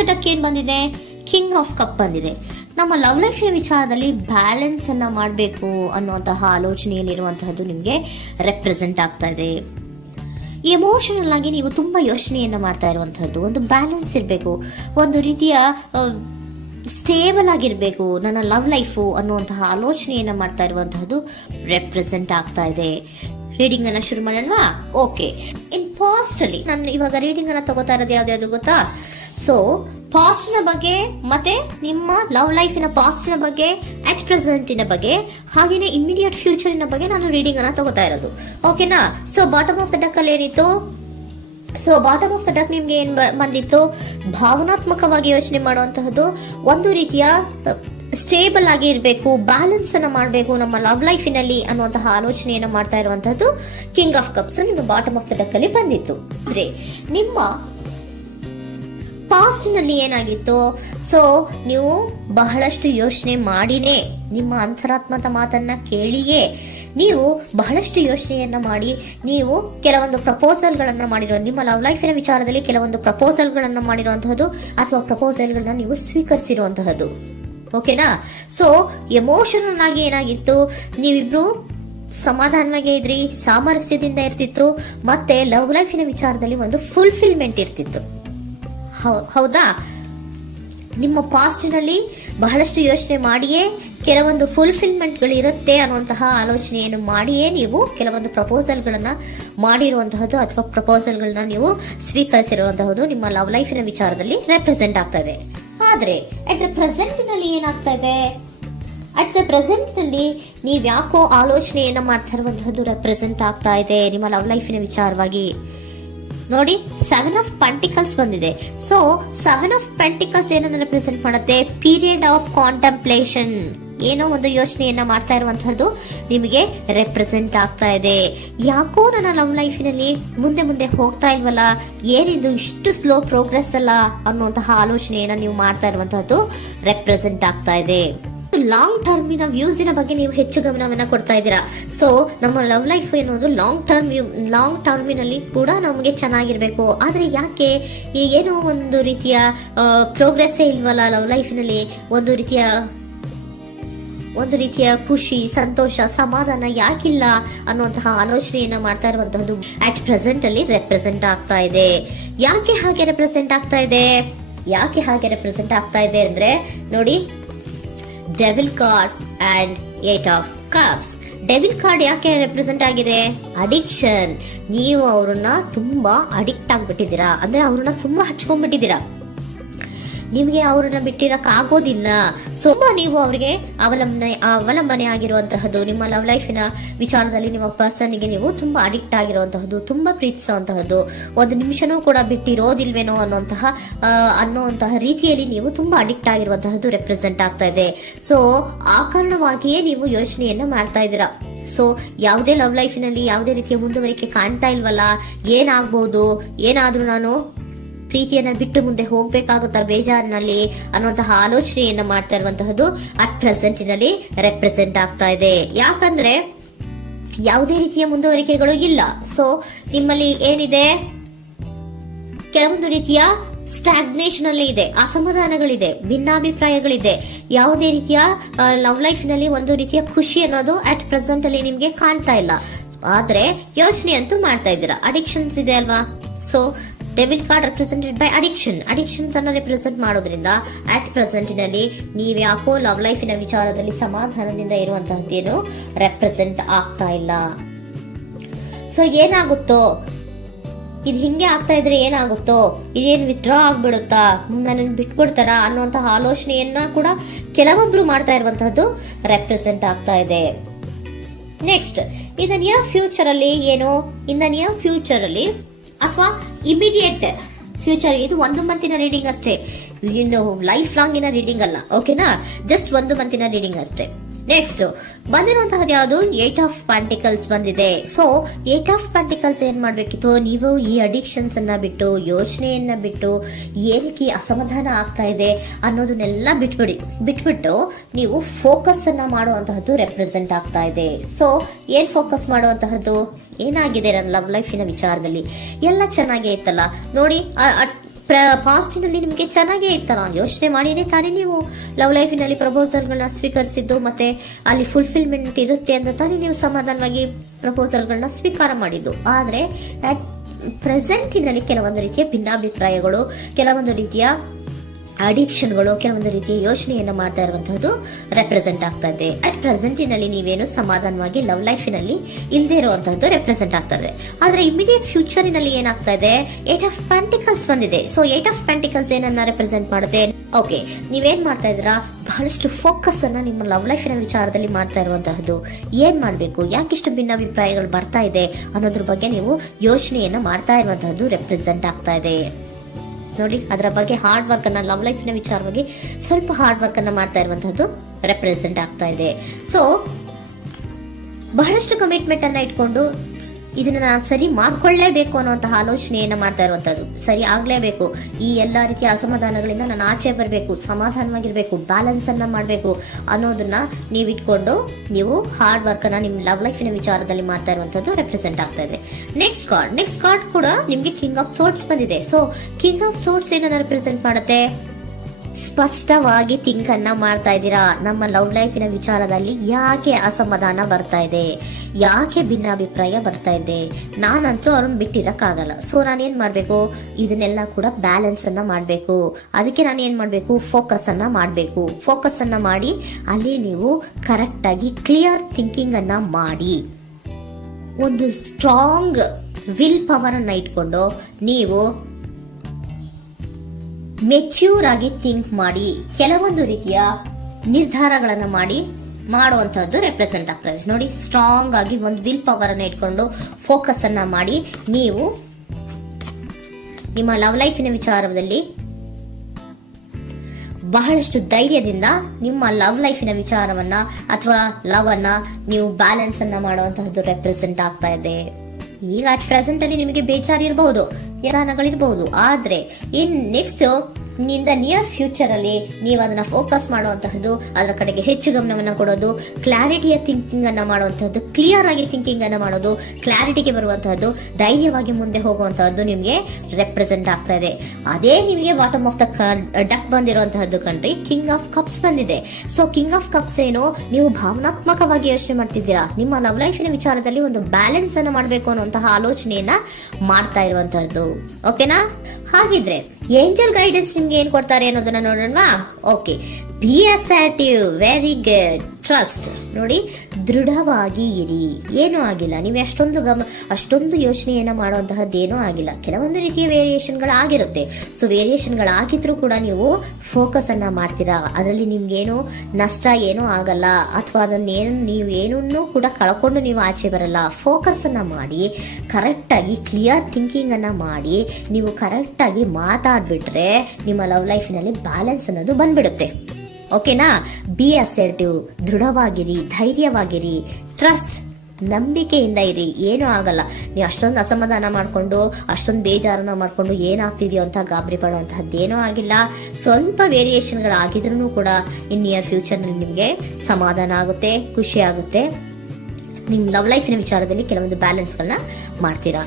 The duck ಏನ್ ಬಂದಿದೆ? King of cup ಬಂದಿದೆ. ನಮ್ಮ ಲವ್ ಲೈಫ್ ವಿಚಾರದಲ್ಲಿ ಬ್ಯಾಲೆನ್ಸ್ ಅನ್ನ ಮಾಡಬೇಕು ಅನ್ನುವಂತಹ ಆಲೋಚನೆಯಲ್ಲಿರುವಂತಹದ್ದು ನಿಮ್ಗೆ ರೆಪ್ರೆಸೆಂಟ್ ಆಗ್ತಾ ಇದೆ. ಎಮೋಷನಲ್ ಆಗಿ ನೀವು ತುಂಬಾ ಯೋಚನೆಯನ್ನ ಮಾಡ್ತಾ ಇರುವಂತಹದ್ದು, ಒಂದು ಬ್ಯಾಲೆನ್ಸ್ ಇರಬೇಕು, ಒಂದು ರೀತಿಯ ಸ್ಟೇಬಲ್ ಆಗಿರ್ಬೇಕು ನನ್ನ ಲವ್ ಲೈಫು ಅನ್ನುವಂತಹ ಆಲೋಚನೆಯನ್ನ ಮಾಡ್ತಾ ಇರುವಂತಹದ್ದು ರೆಪ್ರೆಸೆಂಟ್ ಆಗ್ತಾ ಇದೆ. ರೀಡಿಂಗ್ ಅನ್ನ ಶುರು ಮಾಡೋಣ. ಓಕೆ, ಇನ್ ಪಾಸ್ಟ್ ಅಲ್ಲಿ ನಾನು ಇವಾಗ ರೀಡಿಂಗ್ ಅನ್ನ ತಗೋತಾ ಇರೋದು ಯಾವ್ದು ಗೊತ್ತಾ? ಸೊ ಪಾಸ್ಟ್ ನ ಬಗ್ಗೆ ಮತ್ತೆ ನಿಮ್ಮ ಲವ್ ಲೈಫಿನ ಪಾಸ್ಟ್ ನ ಬಗ್ಗೆ, ಅಟ್ ಪ್ರೆಸೆಂಟಿನ ಬಗ್ಗೆ, ಹಾಗೇನೆ ಇಮಿಡಿಯೇಟ್ ಫ್ಯೂಚರಿನ ಬಗ್ಗೆ ನಾನು ರೀಡಿಂಗ್ ಅನ್ನ ತಗೋತಾ ಇರೋದು. ಓಕೆನಾ? So bottom of the duck ಅಲ್ಲಿ ಏನಿತ್ತು? So bottom of the duck ನಿಮ್ಗೆ ಏನ್ ಬಂದಿತ್ತು? ಭಾವನಾತ್ಮಕವಾಗಿ ಯೋಚನೆ ಮಾಡುವಂತಹದ್ದು, ಒಂದು ರೀತಿಯ ಸ್ಟೇಬಲ್ ಆಗಿ ಇರಬೇಕು, ಬ್ಯಾಲೆನ್ಸ್ ಅನ್ನ ಮಾಡಬೇಕು ನಮ್ಮ ಲವ್ ಲೈಫಿನಲ್ಲಿ ಅನ್ನುವಂತಹ ಆಲೋಚನೆಯನ್ನು ಮಾಡ್ತಾ ಇರುವಂತಹದ್ದು ಕಿಂಗ್ ಆಫ್ ಕಪ್ಸ್ ನಿಮ್ಮ ಬಾಟಮ್ ಆಫ್ ದ ಡಕ್ ಅಲ್ಲಿ ಬಂದಿತ್ತು. ಅಂದ್ರೆ ನಿಮ್ಮ ಪಾಸ್ಟ್ ನಲ್ಲಿ ಏನಾಗಿತ್ತು? ಸೊ ನೀವು ಬಹಳಷ್ಟು ಯೋಚನೆ ಮಾಡಿನೇ, ನಿಮ್ಮ ಅಂತರಾತ್ಮದ ಮಾತನ್ನ ಕೇಳಿಯೇ ನೀವು ಬಹಳಷ್ಟು ಯೋಚನೆಯನ್ನ ಮಾಡಿ ನೀವು ಕೆಲವೊಂದು ಪ್ರಪೋಸಲ್ ಗಳನ್ನ ಮಾಡಿರೋ, ನಿಮ್ಮ ಲವ್ ಲೈಫಿನ ವಿಚಾರದಲ್ಲಿ ಕೆಲವೊಂದು ಪ್ರಪೋಸಲ್ ಗಳನ್ನ ಮಾಡಿರುವಂತಹದ್ದು ಅಥವಾ ಪ್ರಪೋಸಲ್ ಗಳನ್ನ ನೀವು ಸ್ವೀಕರಿಸಿರುವಂತಹದ್ದು. ಓಕೆನಾ? ಸೊ ಎಮೋಷನಲ್ ಆಗಿ ಏನಾಗಿತ್ತು? ನೀವಿಬ್ರು ಸಮಾಧಾನವಾಗಿ ಇದ್ರಿ, ಸಾಮರಸ್ಯದಿಂದ ಇರ್ತಿತ್ತು, ಮತ್ತೆ ಲವ್ ಲೈಫಿನ ವಿಚಾರದಲ್ಲಿ ಒಂದು ಫುಲ್ಫಿಲ್ಮೆಂಟ್ ಇರ್ತಿತ್ತು. ಹೌದಾ? ನಿಮ್ಮ ಪಾಸ್ಟ್ ನಲ್ಲಿ ಬಹಳಷ್ಟು ಯೋಚನೆ ಮಾಡಿಯೇ ಕೆಲವೊಂದು ಫುಲ್ಫಿಲ್ಮೆಂಟ್ ಗಳು ಇರುತ್ತೆ ಅನ್ನುವಂತಹ ಆಲೋಚನೆಯನ್ನು ಮಾಡಿಯೇ ನೀವು ಕೆಲವೊಂದು ಪ್ರಪೋಸಲ್ ಗಳನ್ನ ಮಾಡಿರುವಂತಹದ್ದು ಅಥವಾ ಪ್ರಪೋಸಲ್ ಗಳನ್ನ ನೀವು ಸ್ವೀಕರಿಸಿರುವಂತಹದ್ದು ನಿಮ್ಮ ಲವ್ ಲೈಫಿನ ವಿಚಾರದಲ್ಲಿ ರೆಪ್ರೆಸೆಂಟ್ ಆಗ್ತಾ ಇದೆ. ಆದ್ರೆ ಅಟ್ ದ ಪ್ರೆಸೆಂಟ್ ನಲ್ಲಿ ಏನಾಗ್ತಾ ಇದೆ? ಅಟ್ ದ ಪ್ರೆಸೆಂಟ್ ನಲ್ಲಿ ನೀವ್ ಯಾಕೋ ಆಲೋಚನೆಯನ್ನ ಮಾಡ್ತಾ ಇರುವಂತಹದ್ದು ರೆಪ್ರೆಸೆಂಟ್ ಆಗ್ತಾ ಇದೆ ನಿಮ್ಮ ಲವ್ ಲೈಫಿನ ವಿಚಾರವಾಗಿ. ನೋಡಿ, 7 ಆಫ್ ಪೆಂಟಿಕಲ್ಸ್ ಬಂದಿದೆ. ಸೊ 7 ಆಫ್ ಪೆಂಟಿಕಲ್ಸ್ ಏನನ್ನ ರೆಪ್ರೆಸೆಂಟ್ ಮಾಡುತ್ತೆ? ಪೀರಿಯಡ್ ಆಫ್ ಕಾಂಟೆಂಪ್ಲೇಷನ್, ಏನೋ ಒಂದು ಯೋಚನೆಯನ್ನ ಮಾಡ್ತಾ ಇರುವಂತಹದ್ದು ನಿಮಗೆ ರೆಪ್ರೆಸೆಂಟ್ ಆಗ್ತಾ ಇದೆ. ಯಾಕೋ ನನ್ನ ಲವ್ ಲೈಫಿನಲ್ಲಿ ಮುಂದೆ ಮುಂದೆ ಹೋಗ್ತಾ ಇಲ್ವಲ್ಲ, ಏನಿದು ಇಷ್ಟು ಸ್ಲೋ ಪ್ರೋಗ್ರೆಸ್ ಅಲ್ಲ ಅನ್ನುವಂತಹ ಆಲೋಚನೆಯನ್ನ ನೀವು ಮಾಡ್ತಾ ಇರುವಂತಹದ್ದು ರೆಪ್ರೆಸೆಂಟ್ ಆಗ್ತಾ ಇದೆ. ಲಾಂಗ್ ಟರ್ಮಿನ ವ್ಯೂಸಿನ ಬಗ್ಗೆ ನೀವು ಹೆಚ್ಚು ಗಮನವನ್ನ ಕೊಡ್ತಾ ಇದ್ದೀರಾ. ಸೊ ನಮ್ಮ ಲವ್ ಲೈಫ್ ಎನ್ನುವುದು ಲಾಂಗ್ ಟರ್ಮಿನಲ್ಲಿ ಕೂಡ ನಮಗೆ ಚೆನ್ನಾಗಿರ್ಬೇಕು. ಆದ್ರೆ ಯಾಕೆ ಏನೋ ಒಂದು ರೀತಿಯ ಪ್ರೋಗ್ರೆಸ್ ಇಲ್ವಲ್ಲ ಲವ್ ಲೈಫಿನಲ್ಲಿ, ಒಂದು ರೀತಿಯ ಖುಷಿ, ಸಂತೋಷ, ಸಮಾಧಾನ ಯಾಕಿಲ್ಲ ಅನ್ನುವಂತಹ ಆಲೋಚನೆಯನ್ನ ಮಾಡ್ತಾ ಇರುವಂತಹದ್ದು ಅಟ್ ಪ್ರೆಸೆಂಟ್ ಅಲ್ಲಿ ರೆಪ್ರೆಸೆಂಟ್ ಆಗ್ತಾ ಇದೆ. ಯಾಕೆ ಹಾಗೆ ರೆಪ್ರೆಸೆಂಟ್ ಆಗ್ತಾ ಇದೆ ಅಂದ್ರೆ ನೋಡಿ, devil card and 8 of cups. Devil card ಯಾಕೆ ರೆಪ್ರೆಸೆಂಟ್ ಆಗಿದೆ? ಅಡಿಕ್ಷನ್. ನೀವು ಅವ್ರನ್ನ ತುಂಬಾ ಅಡಿಕ್ಟ್ ಆಗ್ಬಿಟ್ಟಿದ್ದೀರಾ, ಅಂದ್ರೆ ಅವ್ರನ್ನ ತುಂಬಾ ಹಚ್ಕೊಂಡ್ಬಿಟ್ಟಿದ್ದೀರಾ, ನಿಮಗೆ ಅವ್ರನ್ನ ಬಿಟ್ಟಿರಕ್ ಆಗೋದಿಲ್ಲ. ಸೊ ನೀವು ಅವರಿಗೆ ಅವಲಂಬನೆ ಆಗಿರುವಂತಹದ್ದು, ನಿಮ್ಮ ಲವ್ ಲೈಫಿನ ವಿಚಾರದಲ್ಲಿ ನಿಮ್ಮ ಪರ್ಸನ್ಗೆ ನೀವು ತುಂಬಾ ಅಡಿಕ್ಟ್ ಆಗಿರುವಂತಹದ್ದು, ತುಂಬಾ ಪ್ರೀತಿಸುವಂತಹದ್ದು, ಒಂದು ನಿಮಿಷನೂ ಕೂಡ ಬಿಟ್ಟಿರೋದಿಲ್ವೇನೋ ಅನ್ನುವಂತಹ ರೀತಿಯಲ್ಲಿ ನೀವು ತುಂಬಾ ಅಡಿಕ್ಟ್ ಆಗಿರುವಂತಹದ್ದು ರೆಪ್ರೆಸೆಂಟ್ ಆಗ್ತಾ ಇದೆ. ಸೊ ಆ ಕಾರಣವಾಗಿಯೇ ನೀವು ಯೋಚನೆಯನ್ನ ಮಾಡ್ತಾ ಇದ್ದೀರಾ. ಸೊ ಯಾವುದೇ ಲವ್ ಲೈಫಿನಲ್ಲಿ ಯಾವುದೇ ರೀತಿಯ ಮುಂದುವರಿಕೆ ಕಾಣ್ತಾ ಇಲ್ವಲ್ಲ, ಏನಾಗ್ಬಹುದು, ಏನಾದ್ರೂ ನಾನು ಪ್ರೀತಿಯನ್ನ ಬಿಟ್ಟು ಮುಂದೆ ಹೋಗ್ಬೇಕಾಗುತ್ತಾ ಬೇಜಾರಿನಲ್ಲಿ ಅನ್ನುವಂತಹ ಆಲೋಚನೆಯನ್ನ ಮಾಡ್ತಾ ಇರುವಂತಹದ್ದು ಅಟ್ ಪ್ರೆಸೆಂಟಿನಲ್ಲಿ ರೆಪ್ರೆಸೆಂಟ್ ಆಗ್ತಾ ಇದೆ. ಯಾಕಂದ್ರೆ ಯಾವುದೇ ರೀತಿಯ ಮುಂದುವರಿಕೆಗಳು ಇಲ್ಲ. ಸೊ ನಿಮ್ಮಲ್ಲಿ ಏನಿದೆ? ಕೆಲವೊಂದು ರೀತಿಯ ಸ್ಟಾಗ್ನೇಷನ್ ಅಲ್ಲಿ ಇದೆ, ಅಸಮಾಧಾನಗಳಿದೆ, ಭಿನ್ನಾಭಿಪ್ರಾಯಗಳಿದೆ. ಯಾವುದೇ ರೀತಿಯ ಲವ್ ಲೈಫಿನಲ್ಲಿ ಒಂದು ರೀತಿಯ ಖುಷಿ ಅನ್ನೋದು ಅಟ್ ಪ್ರೆಸೆಂಟ್ ಅಲ್ಲಿ ನಿಮ್ಗೆ ಕಾಣ್ತಾ ಇಲ್ಲ. ಆದ್ರೆ ಯೋಚನೆ ಅಂತೂ ಮಾಡ್ತಾ ಇದ್ದೀರಾ. ಅಡಿಕ್ಷನ್ಸ್ ಇದೆ ಅಲ್ವಾ? So devil card represented by addictions ಅನ್ನ ರೆಪ್ರೆಸೆಂಟ್ ಮಾಡೋದ್ರಿಂದ ಅಟ್ ಪ್ರೆಸೆಂಟಿನಲ್ಲಿ ನೀವ್ ಯಾಕೋ ಲವ್ ಲೈಫಿನ ವಿಚಾರದಲ್ಲಿ ಸಮಾಧಾನದಿಂದ ಇರುವಂತಹದ್ದೇನು ರೆಪ್ರೆಸೆಂಟ್ ಆಗ್ತಾ ಇಲ್ಲ. ಸೊ ಏನಾಗುತ್ತೋ, ಇದು ಹಿಂಗೆ ಆಗ್ತಾ ಇದ್ರೆ ಏನಾಗುತ್ತೋ, ಇದೇನು ವಿತ್ಡ್ರಾ ಆಗ್ಬಿಡುತ್ತಾ, ನನ್ನನ್ನು ಬಿಟ್ಬಿಡ್ತಾರ ಅನ್ನುವಂತಹ ಆಲೋಚನೆಯನ್ನ ಕೂಡ ಕೆಲವೊಬ್ರು ಮಾಡ್ತಾ ಇರುವಂತಹದ್ದು ರೆಪ್ರೆಸೆಂಟ್ ಆಗ್ತಾ ಇದೆ. Next, in the near future ಅಲ್ಲಿ ಏನು? ಇನ್ ದ ನಿಯರ್ ಫ್ಯೂಚರ್ ಅಲ್ಲಿ ಅಥವಾ ಇಮಿಡಿಯೇಟ್ ಫ್ಯೂಚರ್, ಇದು 1 ಮಂತಿನ ರೀಡಿಂಗ್ ಅಷ್ಟೇ, ಇನ್ನು ಲೈಫ್ ಲಾಂಗಿನ ರೀಡಿಂಗ್ ಅಲ್ಲ. ಓಕೆನಾ? ಜಸ್ಟ್ 1 ಮಂತಿನ ರೀಡಿಂಗ್ ಅಷ್ಟೇ. ನೆಕ್ಸ್ಟ್ ಬಂದಿರುವಂತಹದ್ದು ಯಾವುದು? 8 ಆಫ್ ಪೆಂಟಿಕಲ್ಸ್ ಬಂದಿದೆ. ಸೊ 8 ಆಫ್ ಪೆಂಟಿಕಲ್ಸ್ ಏನ್ ಮಾಡ್ಬೇಕಿತ್ತು? ನೀವು ಈ ಅಡಿಕ್ಷನ್ಸ್ ಅನ್ನ ಬಿಟ್ಟು, ಯೋಚನೆಯನ್ನ ಬಿಟ್ಟು, ಏನಕ್ಕೆ ಅಸಮಾಧಾನ ಆಗ್ತಾ ಇದೆ ಅನ್ನೋದನ್ನೆಲ್ಲ ಬಿಟ್ಬಿಟ್ಟು ನೀವು ಫೋಕಸ್ ಅನ್ನ ಮಾಡುವಂತಹದ್ದು ರೆಪ್ರೆಸೆಂಟ್ ಆಗ್ತಾ ಇದೆ. ಸೊ ಏನ್ ಫೋಕಸ್ ಮಾಡುವಂತಹದ್ದು? ಏನಾಗಿದೆ ನನ್ನ ಲವ್ ಲೈಫಿನ ವಿಚಾರದಲ್ಲಿ? ಎಲ್ಲ ಚೆನ್ನಾಗೇ ಇತ್ತಲ್ಲ ನೋಡಿ, ಪಾಸ್ಟಿನಲ್ಲಿ ನಿಮಗೆ ಚೆನ್ನಾಗೇ ಇತ್ತಲ್ಲ, ಯೋಚನೆ ಮಾಡಿನೇ ತಾನೇ ನೀವು ಲವ್ ಲೈಫಿನಲ್ಲಿ ಪ್ರಪೋಸಲ್ಗಳನ್ನ ಸ್ವೀಕರಿಸಿದ್ದು, ಮತ್ತೆ ಅಲ್ಲಿ ಫುಲ್ಫಿಲ್ಮೆಂಟ್ ಇರುತ್ತೆ ಅಂತ ತಾನೇ ನೀವು ಸಮಾಧಾನವಾಗಿ ಪ್ರಪೋಸಲ್ಗಳನ್ನ ಸ್ವೀಕಾರ ಮಾಡಿದ್ದು. ಆದ್ರೆ ಪ್ರೆಸೆಂಟಿನಲ್ಲಿ ಕೆಲವೊಂದು ರೀತಿಯ ಭಿನ್ನಾಭಿಪ್ರಾಯಗಳು, ಕೆಲವೊಂದು ರೀತಿಯ ಅಡಿಕ್ಷನ್ಗಳು, ಕೆಲವೊಂದು ರೀತಿಯ ಯೋಚನೆಯನ್ನ ಮಾಡ್ತಾ ಇರುವಂತಹದ್ದು ರೆಪ್ರೆಸೆಂಟ್ ಆಗ್ತಾ ಇದೆ. ಅಟ್ ಪ್ರೆಸೆಂಟಿನಲ್ಲಿ ನೀವೇನು ಸಮಾಧಾನವಾಗಿ ಲವ್ ಲೈಫಿನಲ್ಲಿ ಇಲ್ಲದೆ ಇರುವಂತಹದ್ದು ರೆಪ್ರೆಸೆಂಟ್ ಆಗ್ತಾ ಇದೆ. ಆದ್ರೆ ಇಮಿಡಿಯೇಟ್ ಫ್ಯೂಚರಿನಲ್ಲಿ ಏನಾಗ್ತಾ ಇದೆ, 8 ಆಫ್ ಪೆಂಟಿಕಲ್ಸ್ ಬಂದಿದೆ. ಸೊ 8 ಆಫ್ ಪೆಂಟಿಕಲ್ಸ್ ಏನನ್ನ ರೆಪ್ರೆಸೆಂಟ್ ಮಾಡುತ್ತೆ? ಓಕೆ, ನೀವೇನ್ ಮಾಡ್ತಾ ಇದ್ದೀರಾ, ಬಹಳಷ್ಟು ಫೋಕಸ್ ಅನ್ನ ನಿಮ್ಮ ಲವ್ ಲೈಫಿನ ವಿಚಾರದಲ್ಲಿ ಮಾಡ್ತಾ ಇರುವಂತಹದ್ದು. ಏನ್ ಮಾಡ್ಬೇಕು, ಯಾಕಿಷ್ಟು ಭಿನ್ನಾಭಿಪ್ರಾಯಗಳು ಬರ್ತಾ ಇದೆ ಅನ್ನೋದ್ರ ಬಗ್ಗೆ ನೀವು ಯೋಚನೆಯನ್ನ ಮಾಡ್ತಾ ಇರುವಂತಹದ್ದು ರೆಪ್ರೆಸೆಂಟ್ ಆಗ್ತಾ ಇದೆ. ನೋಡಿ, ಅದರ ಬಗ್ಗೆ ಹಾರ್ಡ್ ವರ್ಕ್ ಅನ್ನ, ಲವ್ ಲೈಫಿನ ವಿಚಾರವಾಗಿ ಸ್ವಲ್ಪ ಹಾರ್ಡ್ ವರ್ಕ್ ಅನ್ನ ಮಾಡ್ತಾ ಇರುವಂತಹದ್ದು ರೆಪ್ರೆಸೆಂಟ್ ಆಗ್ತಾ ಇದೆ. ಸೊ ಬಹಳಷ್ಟು ಕಮಿಟ್ಮೆಂಟ್ ಅನ್ನ ಇಟ್ಕೊಂಡು ಇದನ್ನ ನಾನು ಸರಿ ಮಾಡ್ಕೊಳ್ಳೇಬೇಕು ಅನ್ನುವಂತಹ ಆಲೋಚನೆಯನ್ನ ಮಾಡ್ತಾ ಇರುವಂತದ್ದು. ಸರಿ ಆಗ್ಲೇಬೇಕು, ಈ ಎಲ್ಲಾ ರೀತಿಯ ಅಸಮಾಧಾನಗಳಿಂದ ನಾನು ಆಚೆ ಬರಬೇಕು, ಸಮಾಧಾನವಾಗಿರ್ಬೇಕು, ಬ್ಯಾಲೆನ್ಸ್ ಅನ್ನ ಮಾಡಬೇಕು ಅನ್ನೋದನ್ನ ನೀವು ಇಟ್ಕೊಂಡು ನೀವು ಹಾರ್ಡ್ ವರ್ಕ್ ಅನ್ನ ನಿಮ್ ಲವ್ ಲೈಫಿನ ವಿಚಾರದಲ್ಲಿ ಮಾಡ್ತಾ ಇರುವಂತದ್ದು ರೆಪ್ರೆಸೆಂಟ್ ಆಗ್ತಾ ಇದೆ. ನೆಕ್ಸ್ಟ್ ಕಾರ್ಡ್ ಕೂಡ ನಿಮ್ಗೆ ಕಿಂಗ್ ಆಫ್ ಸೋರ್ಟ್ಸ್ ಬಂದಿದೆ. ಸೊ ಕಿಂಗ್ ಆಫ್ ಸೋರ್ಟ್ಸ್ ಏನನ್ನ ರೆಪ್ರೆಸೆಂಟ್ ಮಾಡುತ್ತೆ? ಸ್ಪಷ್ಟವಾಗಿ ಥಿಂಕ್ ಅನ್ನ ಮಾಡ್ತಾ ಇದ್ದೀರಾ. ನಮ್ಮ ಲವ್ ಲೈಫಿನ ವಿಚಾರದಲ್ಲಿ ಯಾಕೆ ಅಸಮಾಧಾನ ಬರ್ತಾ ಇದೆ, ಯಾಕೆ ಭಿನ್ನಾಭಿಪ್ರಾಯ ಬರ್ತಾ ಇದೆ, ನಾನಂತೂ ಅವ್ರನ್ನ ಬಿಟ್ಟಿರಕ್ಕಾಗಲ್ಲ. ಸೊ ನಾನೇನ್ ಮಾಡ್ಬೇಕು, ಇದನ್ನೆಲ್ಲ ಕೂಡ ಬ್ಯಾಲೆನ್ಸ್ ಅನ್ನ ಮಾಡ್ಬೇಕು. ಅದಕ್ಕೆ ನಾನು ಏನ್ ಮಾಡ್ಬೇಕು, ಫೋಕಸ್ ಅನ್ನ ಮಾಡ್ಬೇಕು. ಫೋಕಸ್ ಅನ್ನ ಮಾಡಿ ಅಲ್ಲಿ ನೀವು ಕರೆಕ್ಟ್ ಆಗಿ ಕ್ಲಿಯರ್ ಥಿಂಕಿಂಗ್ ಅನ್ನ ಮಾಡಿ, ಒಂದು ಸ್ಟ್ರಾಂಗ್ ವಿಲ್ ಪವರ್ ಅನ್ನ ಇಟ್ಕೊಂಡು ನೀವು ಮೆಚ್ಯೂರ್ ಆಗಿ ಥಿಂಕ್ ಮಾಡಿ ಕೆಲವೊಂದು ರೀತಿಯ ನಿರ್ಧಾರಗಳನ್ನ ಮಾಡುವಂತಹದ್ದು ರೆಪ್ರೆಸೆಂಟ್ ಆಗ್ತದೆ. ನೋಡಿ, ಸ್ಟ್ರಾಂಗ್ ಆಗಿ ಒಂದು ವಿಲ್ ಪವರ್ ಅನ್ನ ಇಟ್ಕೊಂಡು ಫೋಕಸ್ ಅನ್ನ ಮಾಡಿ ನೀವು ನಿಮ್ಮ ಲವ್ ಲೈಫಿನ ವಿಚಾರದಲ್ಲಿ ಬಹಳಷ್ಟು ಧೈರ್ಯದಿಂದ ನಿಮ್ಮ ಲವ್ ಲೈಫಿನ ವಿಚಾರವನ್ನ ಅಥವಾ ಲವ್ ಅನ್ನ ನೀವು ಬ್ಯಾಲೆನ್ಸ್ ಅನ್ನ ಮಾಡುವಂತಹದ್ದು ರೆಪ್ರೆಸೆಂಟ್ ಆಗ್ತಾ ಇದೆ. ಈಗ ಅಟ್ ಪ್ರೆಸೆಂಟ್ ಅಲ್ಲಿ ನಿಮಗೆ ಬೇಜಾರಿರಬಹುದು, ವಿಧಾನಗಳಿರಬಹುದು, ಆದ್ರೆ ಇನ್ ನೆಕ್ಸ್ಟ್ ನಿಯರ್ ಫ್ಯೂಚರ್ ಅಲ್ಲಿ ನೀವು ಅದನ್ನ ಫೋಕಸ್ ಮಾಡುವಂತಹದ್ದು, ಅದರ ಕಡೆಗೆ ಹೆಚ್ಚು ಗಮನವನ್ನ ಕೊಡೋದು, ಕ್ಲಾರಿಟಿಯ ಥಿಂಕಿಂಗ್ ಅನ್ನ ಮಾಡುವಂತಹದ್ದು, ಕ್ಲಿಯರ್ ಆಗಿ ಥಿಂಕಿಂಗ್ ಅನ್ನ ಮಾಡೋದು, ಕ್ಲಾರಿಟಿಗೆ ಬರುವಂತಹದ್ದು, ಧೈರ್ಯವಾಗಿ ಮುಂದೆ ಹೋಗುವಂತಹದ್ದು ನಿಮ್ಗೆ ರೆಪ್ರೆಸೆಂಟ್ ಆಗ್ತಾ ಇದೆ. ಅದೇ ನಿಮಗೆ ಬಾಟಮ್ ಆಫ್ ದ ಡಕ್ ಬಂದಿರುವಂತಹದ್ದು ಕಂಡ್ರಿ, ಕಿಂಗ್ ಆಫ್ ಕಪ್ಸ್ ಬಂದಿದೆ. ಸೊ ಕಿಂಗ್ ಆಫ್ ಕಪ್ಸ್ ಏನು, ನೀವು ಭಾವನಾತ್ಮಕವಾಗಿ ಯೋಚನೆ ಮಾಡ್ತಿದ್ದೀರಾ, ನಿಮ್ಮ ಲವ್ ಲೈಫಿನ ವಿಚಾರದಲ್ಲಿ ಒಂದು ಬ್ಯಾಲೆನ್ಸ್ ಅನ್ನ ಮಾಡಬೇಕು ಅನ್ನುವಂತಹ ಆಲೋಚನೆಯನ್ನ ಮಾಡ್ತಾ ಇರುವಂತಹದ್ದು. ಓಕೆನಾ? ಹಾಗಿದ್ರೆ ಏಂಜಲ್ ಗೈಡೆನ್ಸ್ ನಿಮ್ಗೆ ಏನ್ ಕೊಡ್ತಾರೆ ಅನ್ನೋದನ್ನ ನೋಡೋಣವಾ? Okay, be assertive, very good, trust. ನೋಡಿ, ದೃಢವಾಗಿ ಇರಿ, ಏನೂ ಆಗಿಲ್ಲ. ನೀವು ಅಷ್ಟೊಂದು ಯೋಚನೆಯನ್ನ ಮಾಡುವಂತಹದ್ದೇನೂ ಆಗಿಲ್ಲ. ಕೆಲವೊಂದು ರೀತಿಯ ವೇರಿಯೇಷನ್ಗಳಾಗಿರುತ್ತೆ. ಸೊ ವೇರಿಯೇಷನ್ಗಳಾಗಿದ್ರು ಕೂಡ ನೀವು ಫೋಕಸ್ ಅನ್ನ ಮಾಡ್ತೀರಾ, ಅದರಲ್ಲಿ ನಿಮ್ಗೇನು ನಷ್ಟ ಏನೂ ಆಗಲ್ಲ, ಅಥವಾ ನೀವು ಏನನ್ನೂ ಕೂಡ ಕಳ್ಕೊಂಡು ನೀವು ಆಚೆ ಬರಲ್ಲ. ಫೋಕಸ್ ಅನ್ನ ಮಾಡಿ ಕರೆಕ್ಟ್ ಆಗಿ ಕ್ಲಿಯರ್ ಥಿಂಕಿಂಗ್ ಅನ್ನ ಮಾಡಿ ನೀವು ಕರೆಕ್ಟ್ ಆಗಿ ಮಾತಾಡ್ಬಿಟ್ರೆ ನಿಮ್ಮ ಲವ್ ಲೈಫಿನಲ್ಲಿ ಬ್ಯಾಲೆನ್ಸ್ ಅನ್ನೋದು ಬಂದ್ಬಿಡುತ್ತೆ. ಓಕೆನಾ? ಬಿ ಅಸರ್ಟಿವ್, ದೃಢವಾಗಿರಿ, ಧೈರ್ಯವಾಗಿರಿ, ಟ್ರಸ್ಟ್, ನಂಬಿಕೆಯಿಂದ ಇರಿ, ಏನೂ ಆಗಲ್ಲ. ನೀವು ಅಷ್ಟೊಂದು ಅಸಮಾಧಾನ ಮಾಡ್ಕೊಂಡು ಅಷ್ಟೊಂದು ಬೇಜಾರನ್ನ ಮಾಡ್ಕೊಂಡು ಏನಾಗ್ತಿದೆಯೋ ಅಂತ ಗಾಬರಿ ಪಡುವಂತಹದ್ದೇನೂ ಆಗಿಲ್ಲ. ಸ್ವಲ್ಪ ವೇರಿಯೇಷನ್ಗಳಾಗಿದ್ರೂ ಕೂಡ ಇನ್ ನಿಯರ್ ಫ್ಯೂಚರ್ ನಲ್ಲಿ ನಿಮ್ಗೆ ಸಮಾಧಾನ ಆಗುತ್ತೆ, ಖುಷಿ ಆಗುತ್ತೆ. ನಿಮ್ ಲವ್ ಲೈಫಿನ ವಿಚಾರದಲ್ಲಿ ಕೆಲವೊಂದು ಬ್ಯಾಲೆನ್ಸ್ ಗಳನ್ನ ಮಾಡ್ತೀರಾ.